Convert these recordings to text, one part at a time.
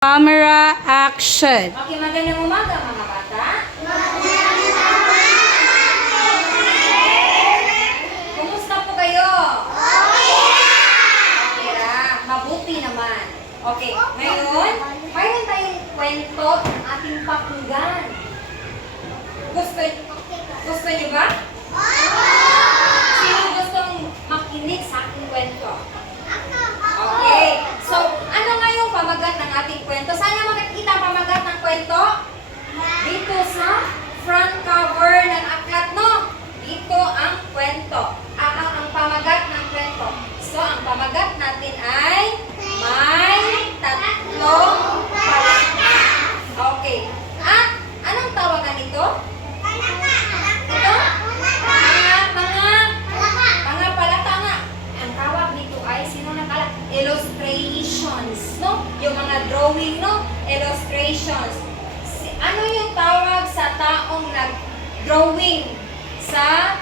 Camera action. Okay, magandang umaga mga bata. Kumusta po kayo? Okay lang. Mabuti naman. Okay, ngayon, mayroon tayong kwento ng ating pakinggan. Gusto niyo ba? Sino gustong makinig sa aking kwento? Okay. So, ano nga yung pamagat ng ating kwento? Saan niyo makikita ang pamagat ng kwento? Dito sa front cover ng aklat, no? Dito ang kwento. Ang pamagat ng kwento. So, ang pamagat natin ay may tatlong palaka. Okay. At anong tawagan nito? Ito? Mga palaka nga. Ang tawag nito ay sino nakala? Illustrations, no? Yung mga drawing, no? Illustrations. Ano yung tawag sa taong nag-drawing sa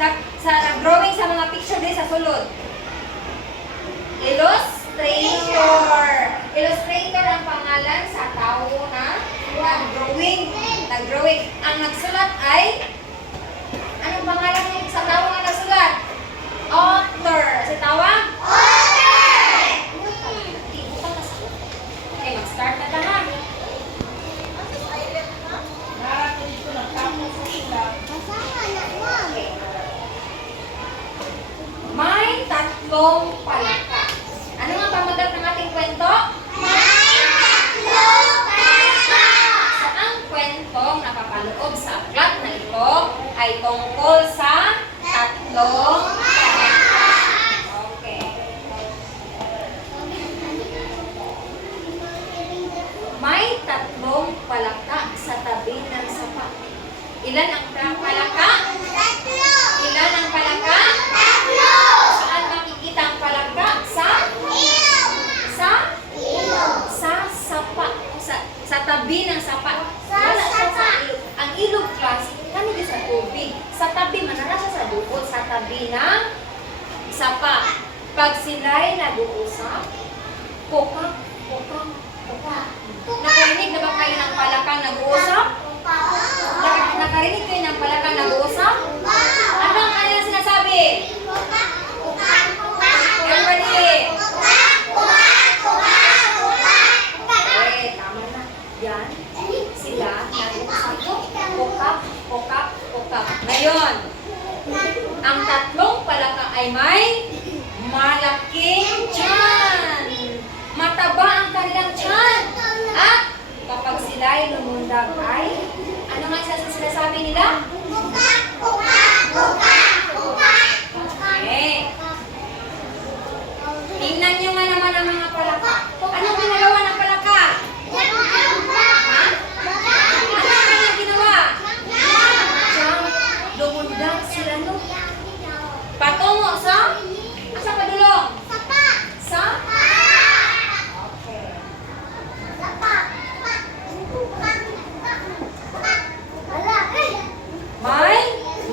nag-drawing sa mga picture din sa sulod? Illustrator. Illustrator ang pangalan sa tao na nag-drawing. Nag-drawing. Ang nagsulat ay anong pangalan niya sa tao na nagsulat? Author. Sa tawag? Okay, mag-start na tayo. May tatlong palaka. Ano nga pamagat ng ating kwento? So, ang kwentong nakapaloob sa aklat na ito ay tungkol sa tatlong palaka. Okay. May tatlong palaka sa tabi ng sapa. Ilan ang palaka? Ilan ang palaka? Saan makikita ang palaka? Sa sapa. Sa tabi ng sapa. Wala siya sa ilog. Ang ilog class, kami din sa tubig. Sa tabi, manara siya sa bukod. Sa tabi ng sapa. Pag sila'y nag-uusap, puka. Nakarinig na ba kayo ng palakang nag-uusap? Nakarinig kayo ng palakang nag-uusap? Ano ang kanilang sinasabi? Everybody! Tama na. Yan. Sila nag-uusap. Pukap. Ngayon, ang tatlong palaka ay may malaking tiyan. Mataba ang kanilang tiyan. At kapag sila ay lumundag ay, ano nga sinasabi nila? Okay. Tingnan nyo nga naman ang mga palaka. Anong ginagawa ng palaka? Ha? Ano ang kanyang ginawa? Jump. Lumundag sila, no? Patungo sa? Asa padulong? Sa? Okay. May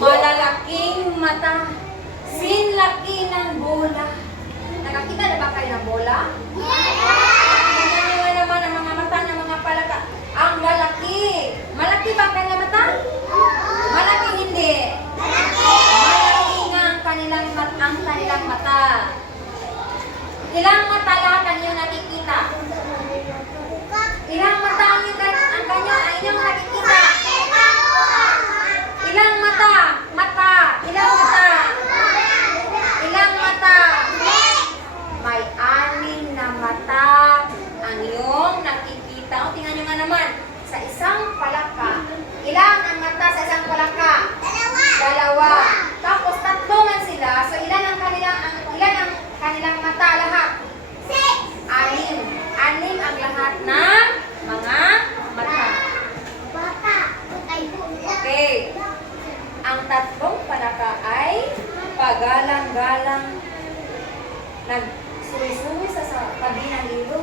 malalaking mata. Sinlaki ng bola. Nakakita na ba kayo ng bola? Tingnan nyo nga naman ang mga mata ng mga palaka. Ang lalaki. Malaki ba ang kanilang mata? Malaki hindi. Malaki nga ang kanilang mata. Ilang mata lahat ang iyong nakikita? Ilang mata ang inyong nakikita? Ilang mata? Ilang mata? May 6 na mata ang iyong nakikita. O, tingnan nyo nga naman. Sa isang palaka, ilan ang mata sa isang palaka? Dalawa. Tapos tatlo man sila. So, ilan ang kanilang mata lahat? 6 ang lahat ng mga mata. Okay. Ang tatlong palaka ay pagalang-galang nagsuwi-suwi sa tabi ng ilog.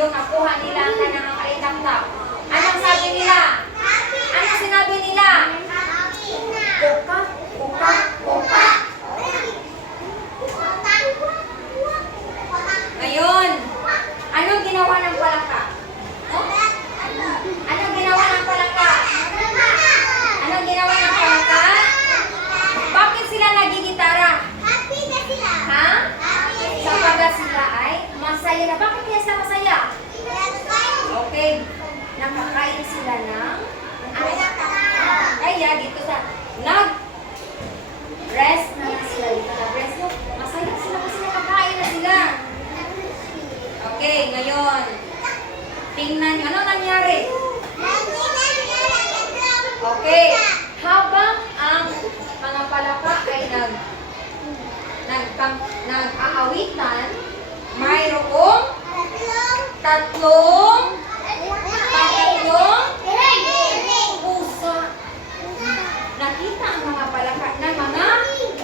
yung nakuha nila ang kanang kaitap-tap. Anong sabi nila? Anong sinabi nila? Kuka, kuka, kuka. Ngayon, anong ginawa ng palaka? Oh? Anong ginawa ng palaka? Anong ginawa ng palaka? Bakit sila nagigitara? Ha? Sapagat sila ay masaya na. Bakit kaya sila masaya? Okay. Nakakain sila ng kaya dito sa rest na sila. Rest mo. Masaya sila kasi nakakain na sila. Okay, ngayon. Tingnan, ano nangyari? Okay. Habang ang mga palaka ay nag-aawitan, mayroong tatlong pusa. Nakita ang mga palaka ng mga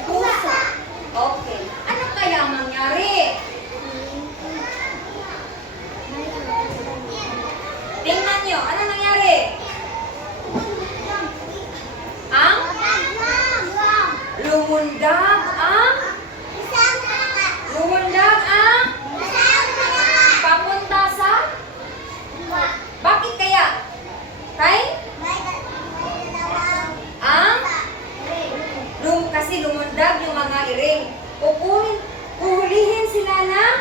pusa. Okay. Ano kaya ang mangyari? Tingnan nyo, ano nangyari? Ang lumundag ang papunta sa bakit kaya? Kay? Kasi lumundag yung mga iring. Uhulihin sila ng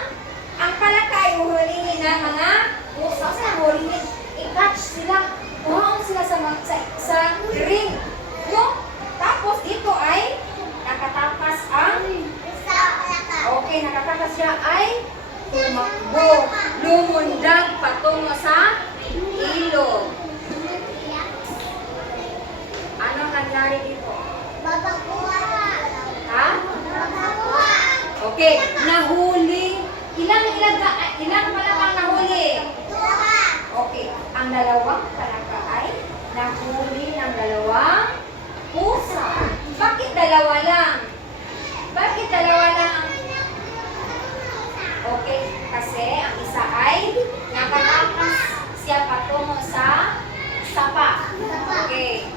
ang palakay, uhulihin ng mga pusa. Saan uhulihin? I-catch sila. Kuhaon sila sa iring. Tapos dito ay nakatakas ang okay, nakatakas siya ay tumakbo. Lumundag patungo sa ilog. Ano nangyari dito? Ha? Okay, nahuli. Ilang palakang nahuli? Okay, ang dalawang palaka ay nahuli ng dalawang pusa. Bakit dalawa lang? Bakit dalawa lang? Okay, kasi ang isa ay nakatakas siya patungo sa sapa. Okay.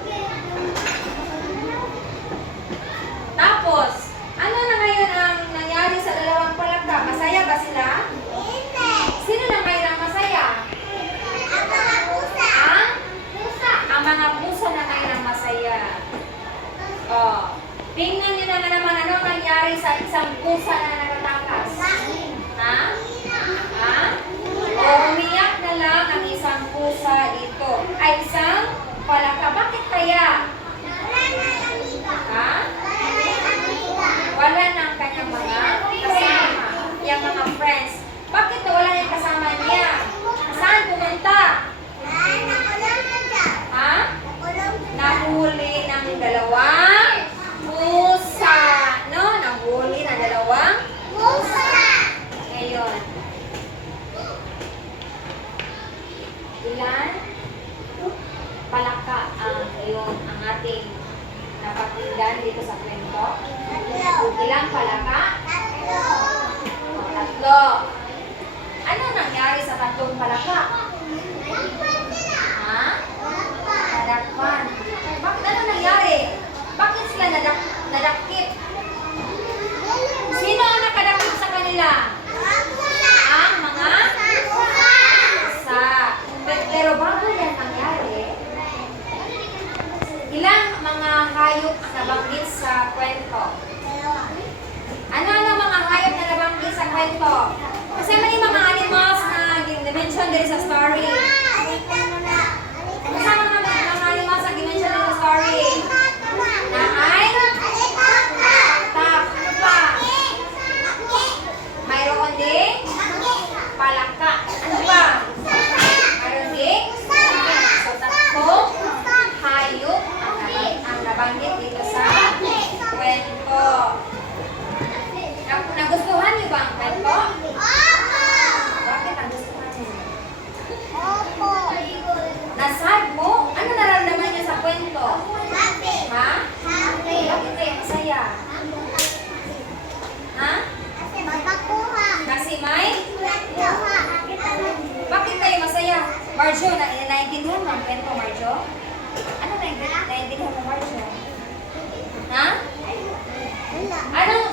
Tapos, ano na ngayon ang nangyari sa dalawang palaka? Masaya ba sila? Sino na ngayon ang masaya? Ang mga pusa na ngayon ang masaya. Oh. Tingnan nyo na naman ano nangyari sa isang pusa na nakatakas. Ha? Ha? O, umiyak na lang ang isang pusa dito. Ay, isang palaka. Bakit kaya? Ha? Wala na ang kanyang mga kasama. Yung mga friends. Bakit wala na yung kasama niya? Saan pumunta? Ha? Nahuli ng dalawang pusa. No? Nahuli ng dalawang pusa. Ngayon. Ilan? Palaka ang ating napakinggan dito sa kwento. Ilang palaka? Tatlo. Ano nangyari sa tatlong palaka? Ha? Nadakpan. Bakit ano nangyari? Bakit sila nadakip? Sino ang nakadakip sa kanila? Ang mga pusa. Pero bago yan nangyari, ilang mga hayop ang nabanggit sa kwento? Ano mga hayop na nabanggit sa kwento? Kasi may mga animals na dimension there sa story. Kasama nga mga animals na dimension there sa story. Na ay tap. Ano pa? Mayroon din palaka. Ano pa? Mayroon din so tatlong hayop ang nabanggit dito sa kwento. Nagustuhan niyo ba ang kwento? Bakit ang gustuhan niyo? Marjo, naiintindihan mo ang kwento, Marjo? Ano naiintindihan mo, Marjo? Ha? Anong